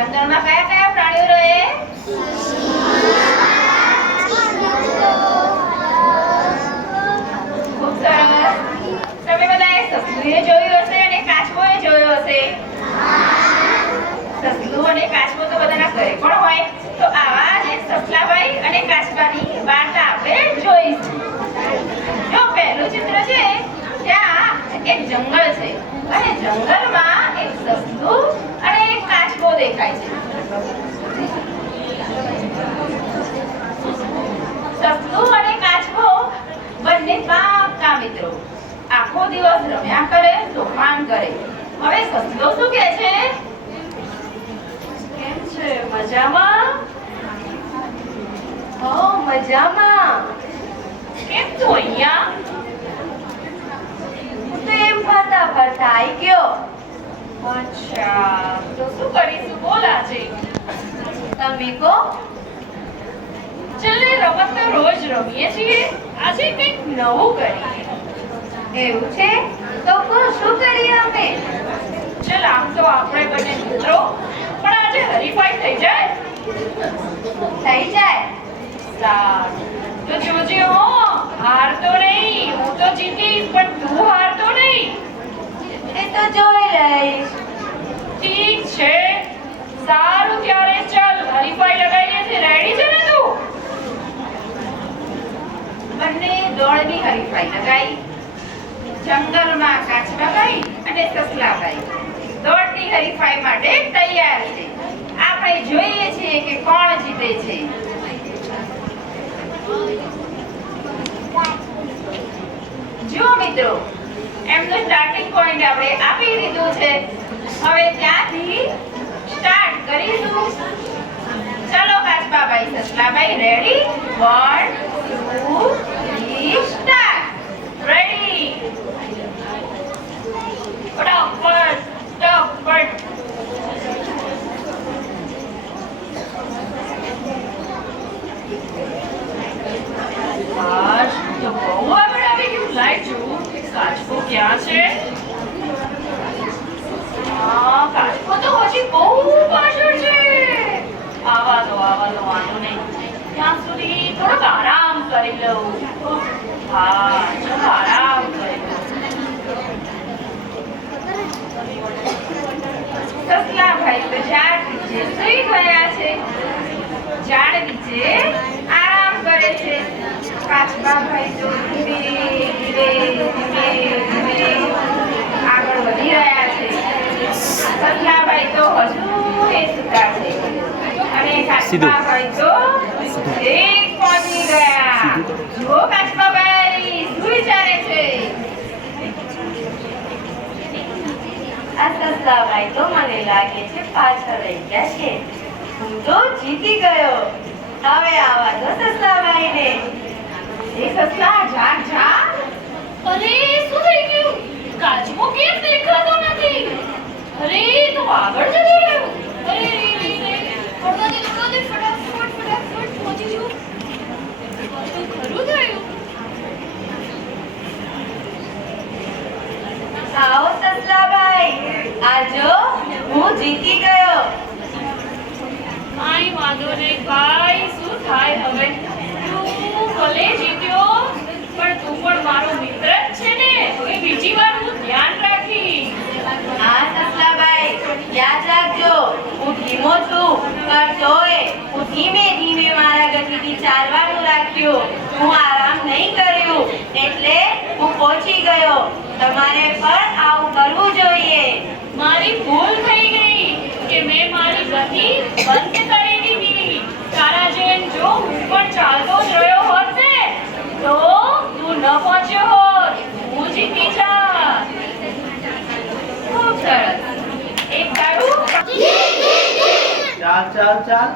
જંગલમાં કયા કયા પ્રાણીઓ રહે? ખૂબ સરસ. તમે બધાએ સસલુંએ જોયું હશે અને કાચબોએ જોયો હશે. સસલું અને કાચબો તો બધાના ઘરે પણ હોય. તો આવા જ સસલાભાઈ અને કાચબાની વાર્તા આપણે જોઈશું. જો પહેલું ચિત્ર છે, ત્યાં એક જંગલ છે અને જંગલમાં એક સસલું અને એક કાચબો દેખાય છે. સસલું અને કાચબો બંને પાક્કા મિત્રો. આખો દિવસ રમ્યા કરે, તોફાન કરે. હવે સસલો શું કહે છે? કેમ છે? મજામાં? હો, મજામાં. કેમ તું અહીંયા? હું તો એમ ફરતા ફરતા આવી ગયો. અચ્છા, તો શું કરીશું બોલ આજે? તમે કહો. ચાલે, રમત તો રોજ રમીએ છીએ, આજે કંઈક નવું કરીએ. એવું છે? તો કહો, શું કરીએ અમે? ચાલ, આમ તો આપણે બંને મિત્રો, પણ આજે હરીફાઈ થઈ જાય. થઈ જાય. સારું, તો જોજે હો, હારતો નહીં. હું તો જીતી, પણ તું હારતો નહીં. એ તો જોઈ લઈશ. ઠીક છે, સારું, ત્યારે ચાલ હરીફાઈ લગાવીએ છીએ. રેડી છે ને તું? બંને દોડની હરીફાઈ લગાઈ. જંગલમાં કાચબાભાઈ અને સસલાભાઈ દોડની હરીફાઈ માટે તૈયાર છે. આપણે જોઈએ છીએ કે કોણ જીતે છે. જો મિત્રો, એમનું સ્ટાર્ટિંગ પોઈન્ટ આપણે આપી દીધું છે. હવે ત્યાંથી સ્ટાર્ટ કરીશું. ચલો કાચબાભાઈ, સસલાભાઈ, રેડી? 1 2 3 સ્ટાર્ટ. રેડી? ફટાફટ ફટાફટ. આજ તો બહુ આગળ આવી ગયું. લાઈટ જોવું કાચબો ક્યાં છે? હા, કાચબો તો હજી બહુ પાછળ છે. આવા દો વાંધો નહીં. ત્યાં સુધી થોડોક આરામ કરી લઉં. હા, ચાલો આરામ કરી લઉં. સસલાભાઈ તો ઝાડ નીચે સૂઈ ગયા છે. ઝાડ નીચે આરામ કરે છે. કાચબાભાઈ તો ધીમે ધીમે આગળ વધી રહ્યા છે. સસલાભાઈ તો હજુ સૂતા છે અને કાચબાભાઈ તો એક પહોંચી ગયા. જો કાચબાભાઈ શું વિચારે છે? આ સસલાભાઈ તો મને લાગે છે પાછળ રહી ગયા છે. હું તો જીતી ગયો. હવે આવા દો સસલાભાઈને. એ સસલા, ઝાડ ઝાડ. અરે, શું થઈ ગયું? કાચબો કેમ દેખાતો નથી? અરે, તો આગળ જતો રહ્યો. અરે રે રે રે, ફટાફટ પહોંચી જવું. તો ખરું થયું. આવો સસલાભાઈ, આજો હું જીતી ગયો. કાંઈ વાંધો નહીં ભાઈ, શું થાય હવે? તું ભલે જીત્યો, પણ તું પણ મારો મિત્ર જ છે ને. હવે બીજી વાર હું ધ્યાન રાખીશ. હા સસલાભાઈ, યાદ રાખજો, હું ધીમો છું, પણ તોય હું ધીમે ધીમે મારા ગતિથી ચાલવાનું રાખ્યું. હું આરામ નહીં કર્યું, એટલે હું પહોંચી ગયો. તમારે પણ આવું કરવું જોઈએ. મારી ભૂલ થઈ ગઈ કે મેં મારી ગતિ બંધ કરી દીધી. તારા જેમ જો હું પણ ચાલતો જ રહ્યો હોત ને, તો તું ન પહોંચ્યો હોત. હું જીતી જાત. ખૂબ સરસ. એક તાળું. ચાલ ચાલ ચાલ.